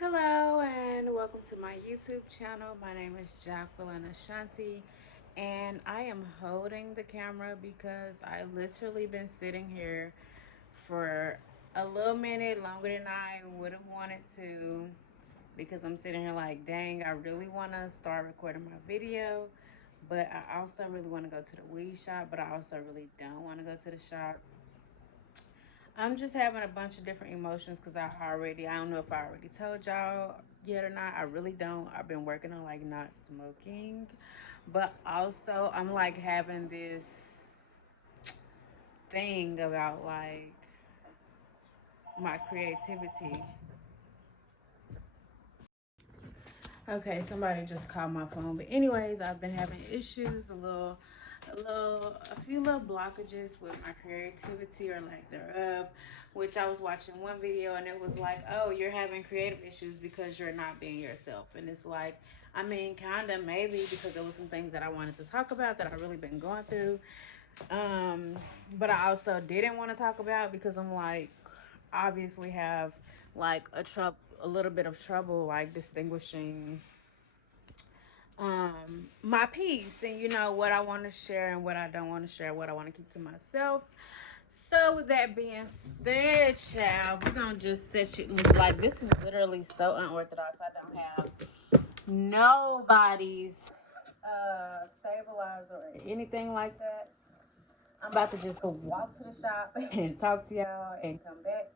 Hello and welcome to my YouTube channel. My name is Jacqueline Ashanti and I am holding the camera because I literally been sitting here for a little minute longer than I would have wanted to, because I'm sitting here like, dang, I really want to start recording my video, but I also really want to go to the weed shop, but I also really don't want to go to the shop. I'm just having a bunch of different emotions because I don't know if I already told y'all yet or not. I really don't. I've been working on like not smoking, but also I'm like having this thing about like my creativity. Okay, somebody just called my phone. But anyways, I've been having issues, a few little blockages with my creativity or lack thereof. Which I was watching one video and it was like, oh, you're having creative issues because you're not being yourself. And it's like, I mean, kinda maybe, because there was some things that I wanted to talk about that I really been going through. But I also didn't want to talk about because I'm like, obviously have like a little bit of trouble like distinguishing my piece, and you know what I want to share and what I don't want to share, what I want to keep to myself. So with that being said, child, we're gonna just set you like, this is literally so unorthodox. I don't have nobody's stabilizer or anything like that. I'm about to just walk to the shop and talk to y'all and come back.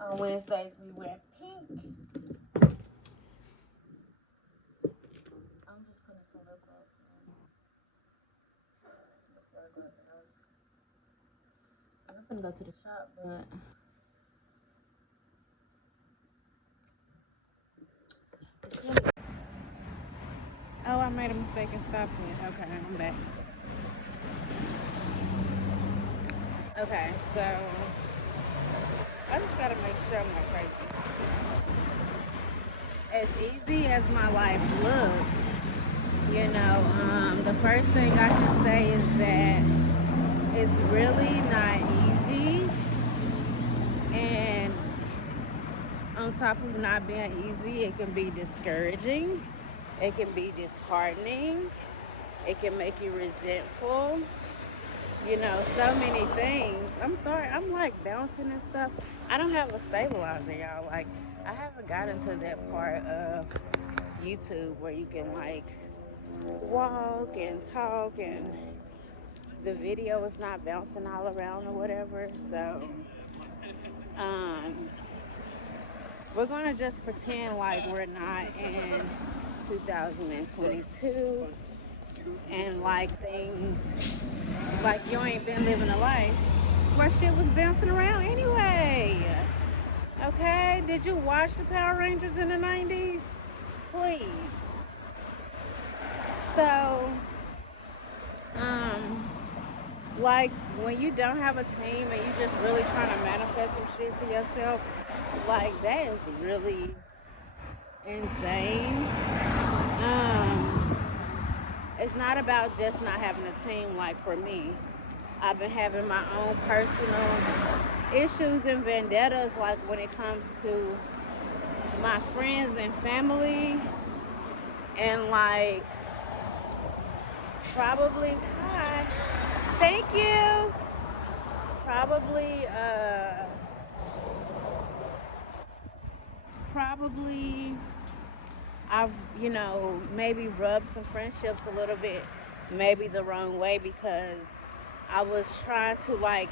On Wednesdays we wear pink. I'm just putting some lip gloss on before I go to the house. I'm gonna go to the shop, but it's really. Oh, I made a mistake and stopped it. Okay, I'm back. Okay, so I just gotta make sure I'm not crazy. As easy as my life looks, the first thing I can say is that it's really not easy. And on top of not being easy, it can be discouraging. It can be disheartening. It can make you resentful. So many things. I'm sorry, I'm like bouncing and stuff. I don't have a stabilizer, y'all. Like, I haven't gotten to that part of YouTube where you can like walk and talk and the video is not bouncing all around or whatever. So, um, we're gonna just pretend like we're not in 2022 and like things like you ain't been living a life where shit was bouncing around anyway. Okay? Did you watch the Power Rangers in the 90s? Please. So, um, like when you don't have a team and you just really trying to manifest some shit for yourself, like that is really insane. Um, it's not about just not having a team. Like for me, I've been having my own personal issues and vendettas, like when it comes to my friends and family, and like probably, hi, thank you, probably probably I've maybe rubbed some friendships a little bit maybe the wrong way because I was trying to like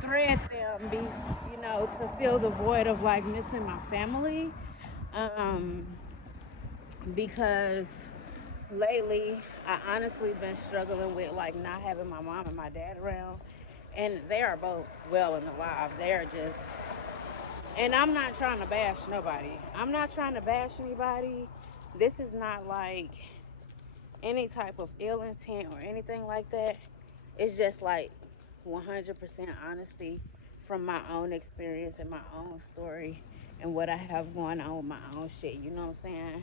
thread them, to fill the void of like missing my family. um because lately I honestly been struggling with like not having my mom and my dad around, and they are both well and alive. They're just, and I'm not trying to bash nobody. I'm not trying to bash anybody. This is not like any type of ill intent or anything like that. It's just like 100% honesty from my own experience and my own story and what I have going on with my own shit. You know what I'm saying?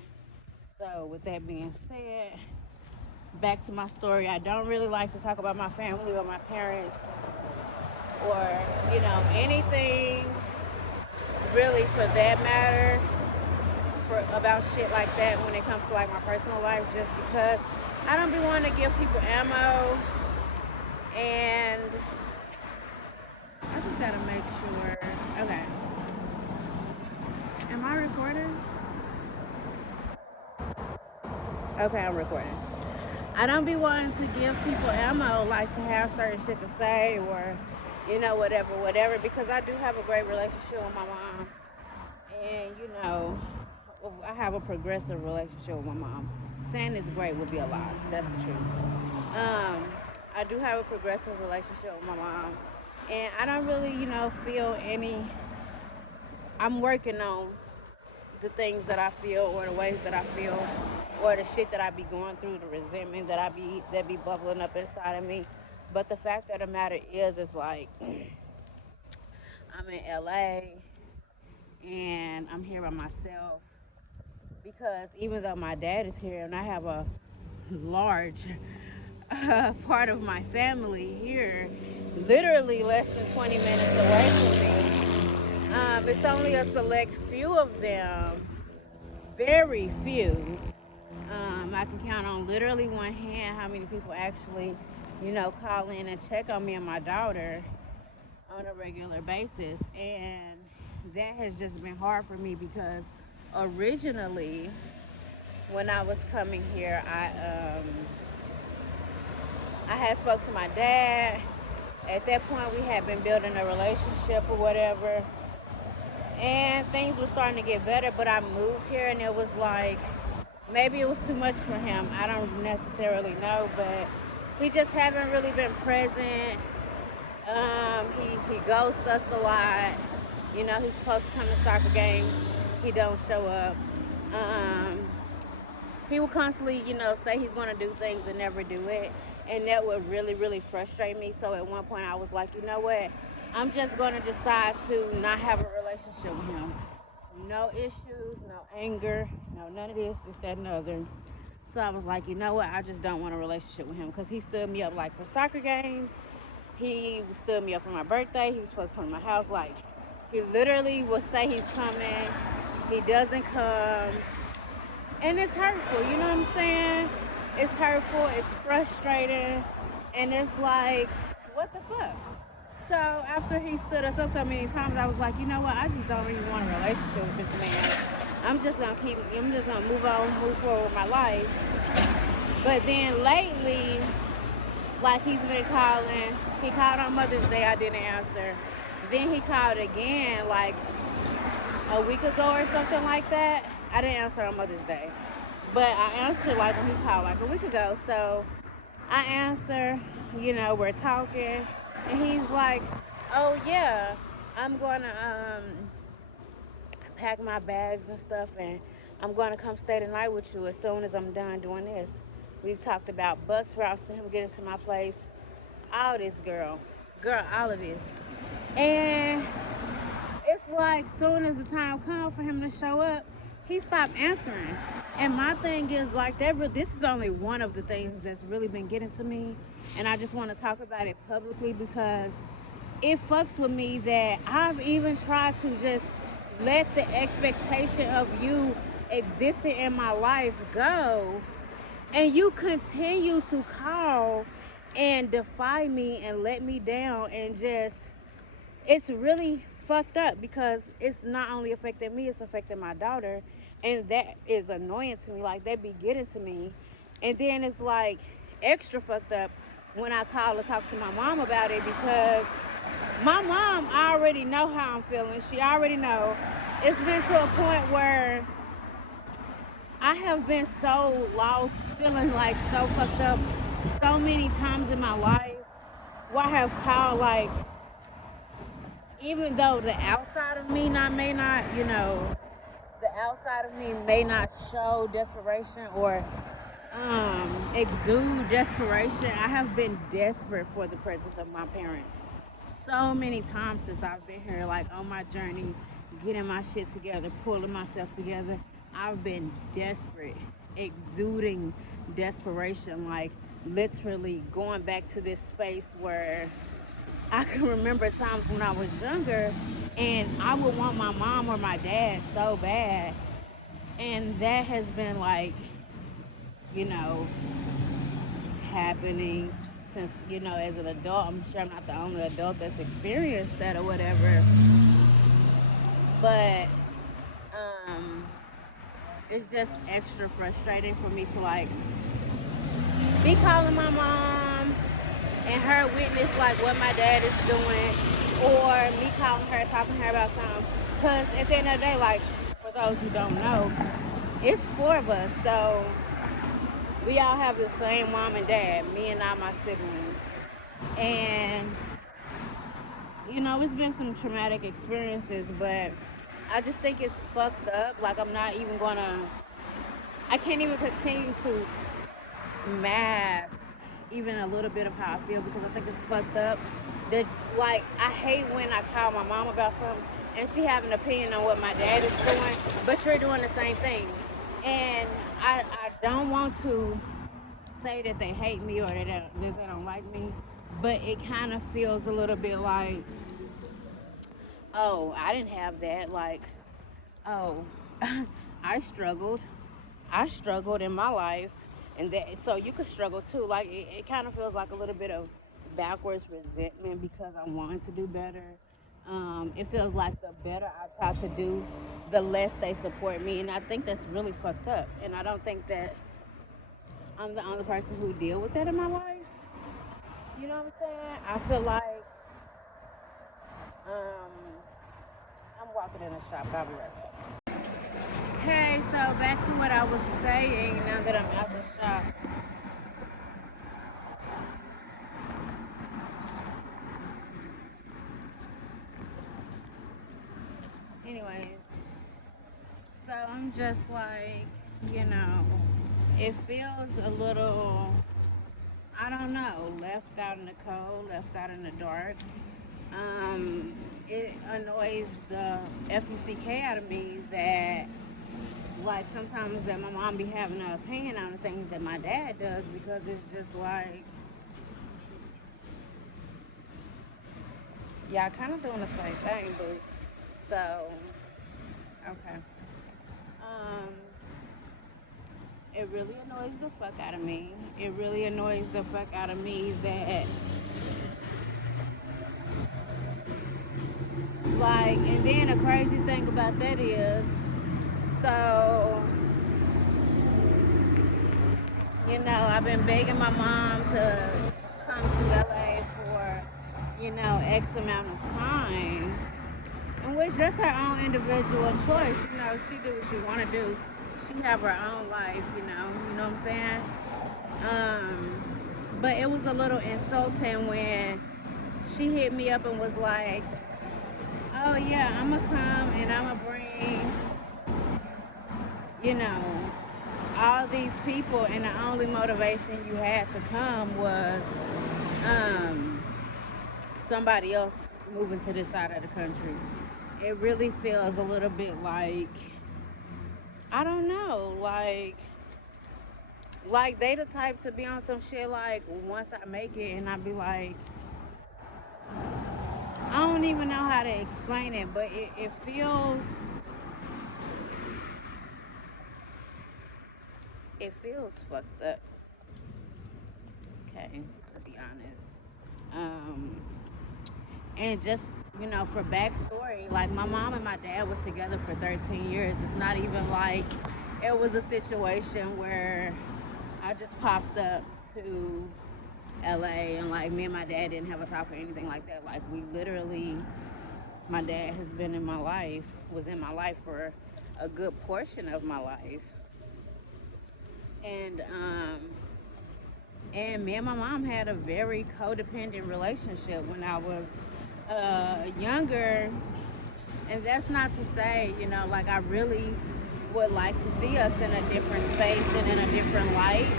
So, with that being said, back to my story. I don't really like to talk about my family or my parents or, anything really for that matter. for about shit like that when it comes to like my personal life, just because I don't be wanting to give people ammo, and I just gotta make sure. Okay, am I recording? Okay, I'm recording. I don't be wanting to give people ammo, like to have certain shit to say or, whatever, because I do have a great relationship with my mom. And, I have a progressive relationship with my mom. Saying it's great would be a lie. That's the truth. I do have a progressive relationship with my mom. And I don't really, feel any. I'm working on the things that I feel or the ways that I feel or the shit that I be going through, the resentment that be bubbling up inside of me. But the fact of the matter is like I'm in LA and I'm here by myself because even though my dad is here and I have a large part of my family here, literally less than 20 minutes away from me, it's only a select few of them, very few. I can count on literally one hand how many people actually, call in and check on me and my daughter on a regular basis. And that has just been hard for me because originally, when I was coming here, I had spoke to my dad. At that point, we had been building a relationship or whatever, and things were starting to get better. But I moved here, and it was like maybe it was too much for him. I don't necessarily know, but he just haven't really been present. He ghosts us a lot. He's supposed to come to soccer games. He don't show up. Um, he will constantly, say he's going to do things and never do it. And that would really, really frustrate me. So at one point I was like, you know what? I'm just going to decide to not have a relationship with him. No issues, no anger, no none of this, that, and the other. So I was like, you know what? I just don't want a relationship with him because he stood me up like for soccer games. He stood me up for my birthday. He was supposed to come to my house. Like, he literally would say he's coming. He doesn't come. And it's hurtful, you know what I'm saying? It's hurtful, it's frustrating, and it's like, what the fuck? So after he stood us up so many times, I was like, you know what? I just don't really want a relationship with this man. I'm just gonna move on, move forward with my life. But then lately, like he's been calling. He called on Mother's Day, I didn't answer. Then he called again, like a week ago or something like that. I didn't answer on Mother's Day, but I answered like when he called like a week ago. So I answer, we're talking, and he's like, "Oh yeah, I'm gonna pack my bags and stuff, and I'm gonna come stay the night with you as soon as I'm done doing this." We've talked about bus routes to him getting to my place, all this, girl, all of this, and it's like soon as the time comes for him to show up, he stopped answering. And my thing is like this is only one of the things that's really been getting to me, and I just want to talk about it publicly because it fucks with me that I've even tried to just let the expectation of you existing in my life go, and you continue to call and defy me and let me down, and just it's really fucked up because it's not only affecting me, it's affecting my daughter, and that is annoying to me. Like, they be getting to me, and then it's like extra fucked up when I call to talk to my mom about it because my mom already know how I'm feeling. She already know. It's been to a point where I have been so lost, feeling like so fucked up so many times in my life where I have called, like, even though the outside of me the outside of me may not show desperation or exude desperation, I have been desperate for the presence of my parents so many times since I've been here, like on my journey, getting my shit together, pulling myself together. I've been desperate, exuding desperation, like literally going back to this space where I can remember times when I was younger and I would want my mom or my dad so bad. And that has been like, you know, happening since, as an adult. I'm sure I'm not the only adult that's experienced that or whatever. But um, it's just extra frustrating for me to like be calling my mom and her witness like what my dad is doing, or me calling her, talking to her about something. Because at the end of the day, like, for those who don't know, it's four of us, so we all have the same mom and dad, me and all my siblings. And, it's been some traumatic experiences, but I just think it's fucked up. Like, I can't even continue to mask even a little bit of how I feel because I think it's fucked up. That like I hate when I call my mom about something and she have an opinion on what my dad is doing, but you're doing the same thing. And I don't want to say that they hate me or that they don't like me, but it kind of feels a little bit like, oh, I didn't have that. Like, oh, I struggled. I struggled in my life, and that so you could struggle too. Like it kind of feels like a little bit of backwards resentment because I wanted to do better. It feels like the better I try to do, the less they support me, and I think that's really fucked up. And I don't think that I'm the only person who deal with that in my life. You know what I'm saying? I feel like um, I'm walking in a shop. I'll be right back. Okay, so back to what I was saying. Now that I'm out the shop. Anyways, so I'm just like, you know, it feels a little, I don't know, left out in the cold, left out in the dark. It annoys the fuck out of me that, like, sometimes that my mom be having an opinion on the things that my dad does because it's just like, yeah, kind of doing the same thing, but so, okay. Um, It really annoys the fuck out of me. It really annoys the fuck out of me that, like, and then the crazy thing about that is, so, I've been begging my mom to come to LA for, X amount of time, and which that's her own individual choice. She do what she want to do. She have her own life, you know what I'm saying? Um, but it was a little insulting when she hit me up and was like, "Oh yeah, I'm gonna come and I'm gonna bring, you know, all these people, and the only motivation you had to come was um, somebody else moving to this side of the country." It really feels a little bit like, I don't know, like they the type to be on some shit like once I make it, and I be like, I don't even know how to explain it, but it feels fucked up. Okay, to be honest. Um, and just for backstory, like my mom and my dad was together for 13 years. It's not even like it was a situation where I just popped up to LA and like me and my dad didn't have a talk or anything like that. Like we literally, my dad has been in my life, was in my life for a good portion of my life, and me and my mom had a very codependent relationship when I was younger. And that's not to say, like I really would like to see us in a different space and in a different light,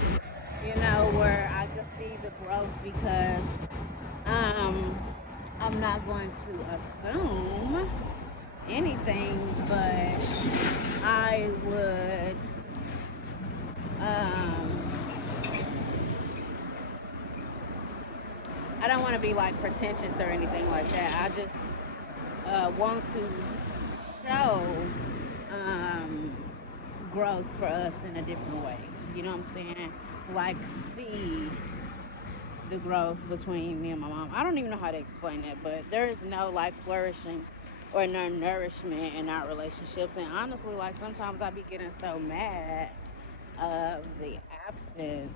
where I could see the growth because um, I'm not going to assume anything, but I would, um, I don't want to be like pretentious or anything like that. I just want to show um, growth for us in a different way. You know what I'm saying? Like, see the growth between me and my mom. I don't even know how to explain that, but there is no like flourishing or no nourishment in our relationships. And honestly, like sometimes I be getting so mad of the absence.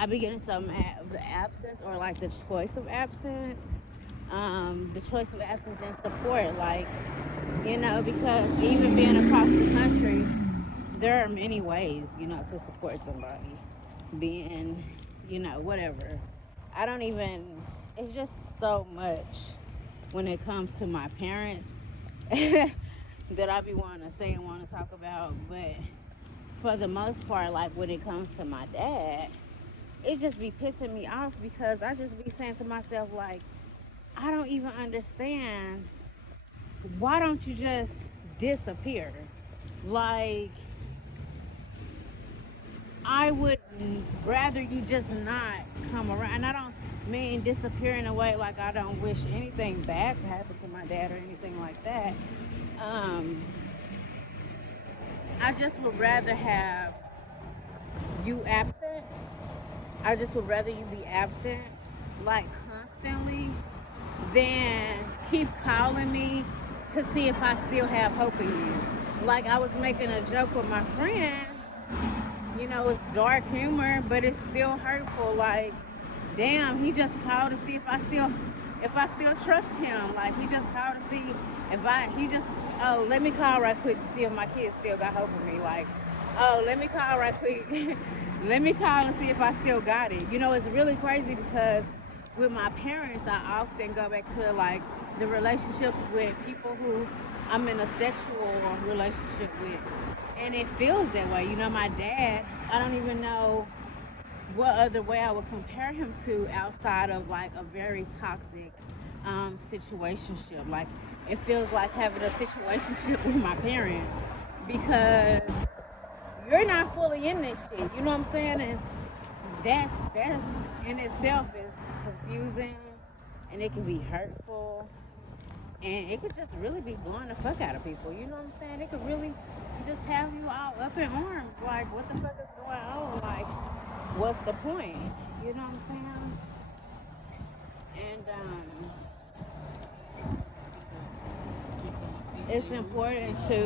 I be getting so mad of the absence or like the choice of absence. The choice of absence and support, like, because even being across the country, there are many ways, to support somebody. Being, whatever. I don't even, it's just so much when it comes to my parents that I be wanting to say and want to talk about. But for the most part, like when it comes to my dad, it just be pissing me off because I just be saying to myself, like, I don't even understand. Why don't you just disappear? Like, I would rather you just not come around. And I don't mean disappear in a way like I don't wish anything bad to happen to my dad or anything like that. Um, I just would rather have you absent. I just would rather you be absent, like constantly, than keep calling me to see if I still have hope in you. Like I was making a joke with my friend. It's dark humor, but it's still hurtful. Like, damn, he just called to see if I still trust him. Like he just called to see oh, let me call right quick to see if my kids still got hope in me. Like, oh, let me call right quick. Let me call and see if I still got it. It's really crazy because with my parents, I often go back to like the relationships with people who I'm in a sexual relationship with. And it feels that way. My dad, I don't even know what other way I would compare him to outside of like a very toxic situationship. Like it feels like having a situationship with my parents because you're not fully in this shit. You know what I'm saying? And that's in itself is confusing and it can be hurtful and it could just really be blowing the fuck out of people. You know what I'm saying? It could really just have you all up in arms. Like, what the fuck is going on? Like, what's the point? You know what I'm saying? And it's important to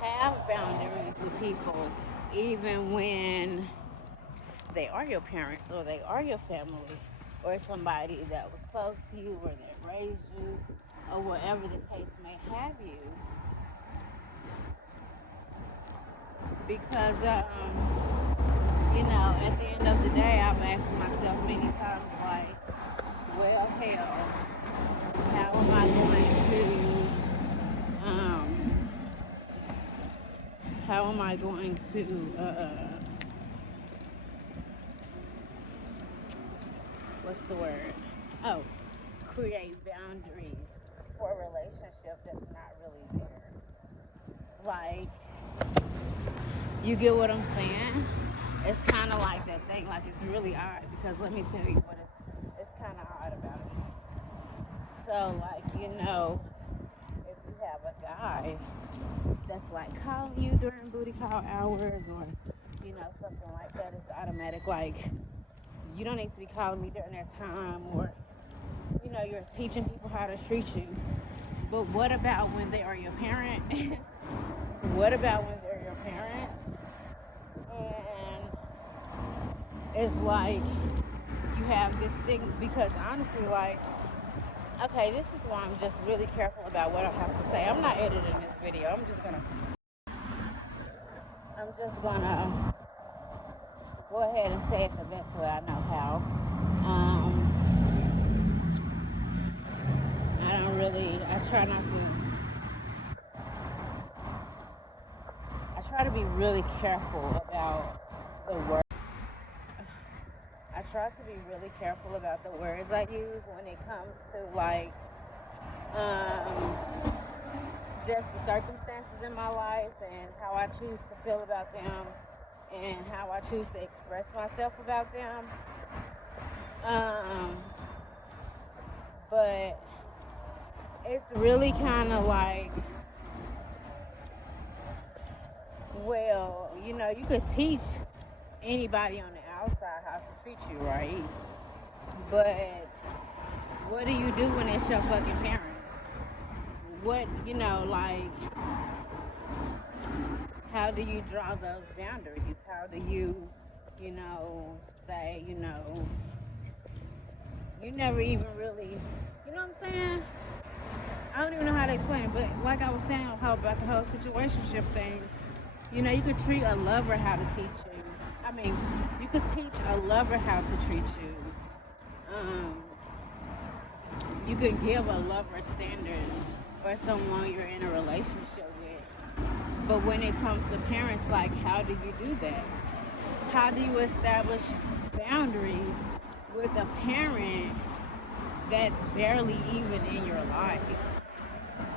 have boundaries with people, even when they are your parents or they are your family or somebody that was close to you or that raised you or whatever the case may have you. Because, at the end of the day, I've asked myself many times, like, well, hell, how am I going to, how am I going to, what's the word? Oh, create boundaries for a relationship that's not really there. Like, you get what I'm saying? It's kind of like that thing. Like, it's really odd because let me tell you what it's kind of odd about it. So, like, if you have a guy that's like calling you during booty call hours or, something like that, it's automatic. Like, you don't need to be calling me during that time or, you're teaching people how to treat you. But what about when they are your parent? What about when they're your parents? And it's like you have this thing because honestly, like, okay, this is why I'm just really careful about what I have to say. I'm not editing this video. I'm just gonna go ahead and say it the best way I know how. I don't really. I try to be really careful about the words. I try to be really careful about the words I use when it comes to like um, just the circumstances in my life and how I choose to feel about them and how I choose to express myself about them. Um, but it's really kind of like Well, you could teach anybody on the outside how to treat you, right? But what do you do when it's your fucking parents? What, like, how do you draw those boundaries? How do you, say, you never even really, what I'm saying? I don't even know how to explain it, but like I was saying how about the whole situationship thing, you could treat a lover how to teach you. I mean, you could teach a lover how to treat you. Um, you can give a lover standards or someone you're in a relationship with. But when it comes to parents, like, how do you do that? How do you establish boundaries with a parent that's barely even in your life?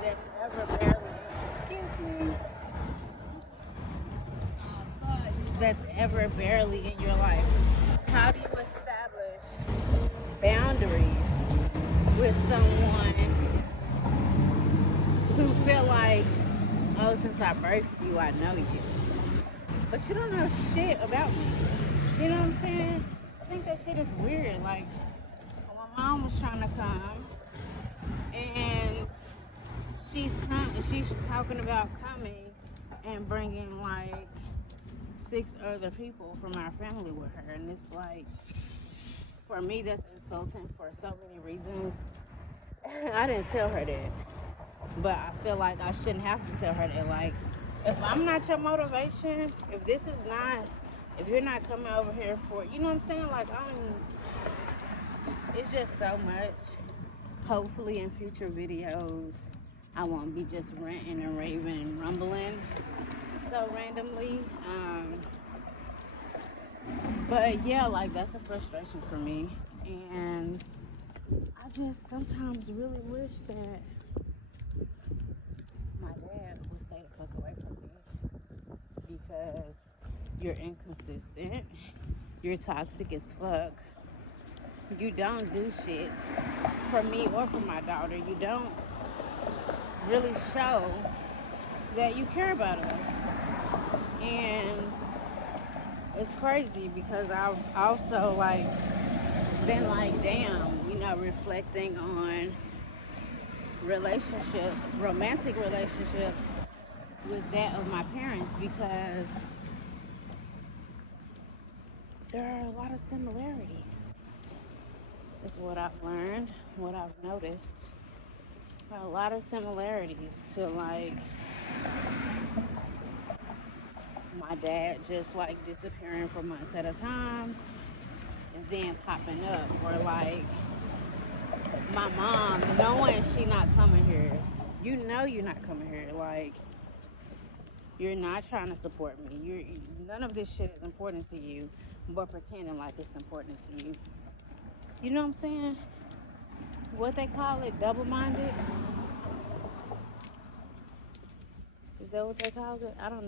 That's ever barely, excuse me, that's ever barely in your life. How do you establish boundaries with someone who feel like, oh, since I birthed you, I know you, but you don't know shit about me? You know what I'm saying? I think that shit is weird. Like, my mom was trying to come, and she's talking about coming and bringing like 6 other people from our family with her, and it's like, for me, that's insulting for so many reasons. I didn't tell her that, but I feel like I shouldn't have to tell her that. Like, if I'm not your motivation, if you're not coming over here for, you know what I'm saying? Like, it's just so much. Hopefully, in future videos, I won't be just ranting and raving and rumbling so randomly. But yeah, like, that's a frustration for me, and I just sometimes really wish that my dad would stay the fuck away from me, because you're inconsistent, you're toxic as fuck, you don't do shit for me or for my daughter, you don't really show that you care about us. And it's crazy because I've also, like, been like, damn, reflecting on relationships, romantic relationships with that of my parents, because there are a lot of similarities. Is what I've learned, what I've noticed. There are a lot of similarities to, like, my dad just, like, disappearing for months at a time and then popping up, or like my mom knowing she not coming here. You're not coming here. Like, you're not trying to support me. None of this shit is important to you, but pretending like it's important to you. You know what I'm saying? What they call it, double-minded. Is that what they call it? I don't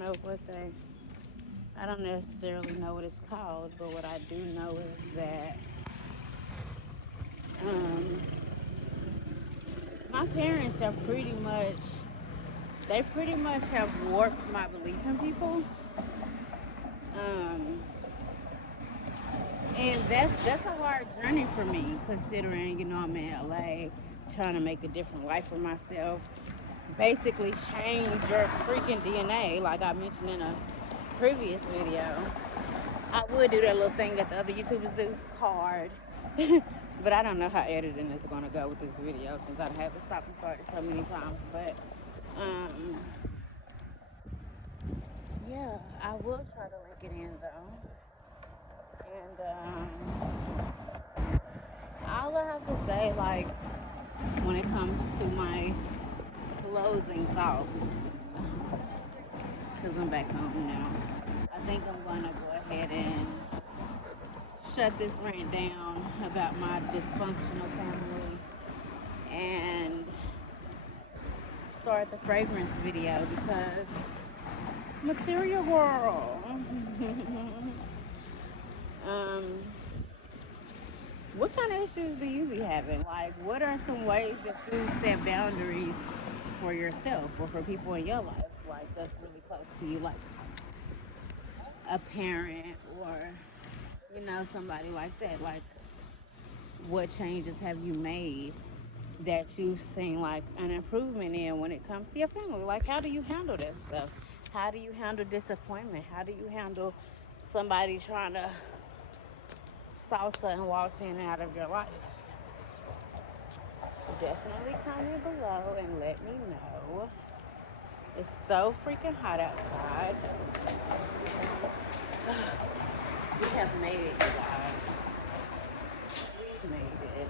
necessarily know what it's called, but what I do know is that um, my parents have pretty much have warped my belief in people. Um, and that's a hard journey for me, considering, I'm in LA, trying to make a different life for myself. Basically change your freaking DNA, like I mentioned in a previous video. I would do that little thing that the other YouTubers do, card. But I don't know how editing is going to go with this video, since I've had to stop and start it so many times. But um, yeah, I will try to link it in though. And all I have to say, like, when it comes to my closing thoughts, because I'm back home now, I think I'm going to go ahead and shut this rant down about my dysfunctional family and start the fragrance video, because material girl. um, what kind of issues do you be having? Like, what are some ways that you set boundaries for yourself or for people in your life, like, that's really close to you? Like, a parent or, somebody like that. Like, what changes have you made that you've seen like an improvement in when it comes to your family? Like, how do you handle that stuff? How do you handle disappointment? How do you handle somebody trying to salsa and waltz in and out of your life? Definitely comment below and let me know. It's so freaking hot outside. We have made it, you guys. We made it.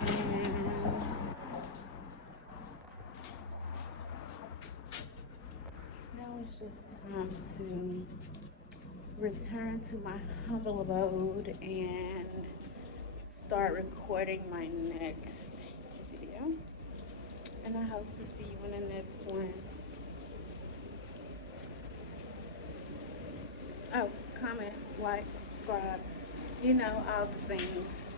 And now it's just time to return to my humble abode and start recording my next video. And I hope to see you in the next one. Oh, comment, like, subscribe, all the things.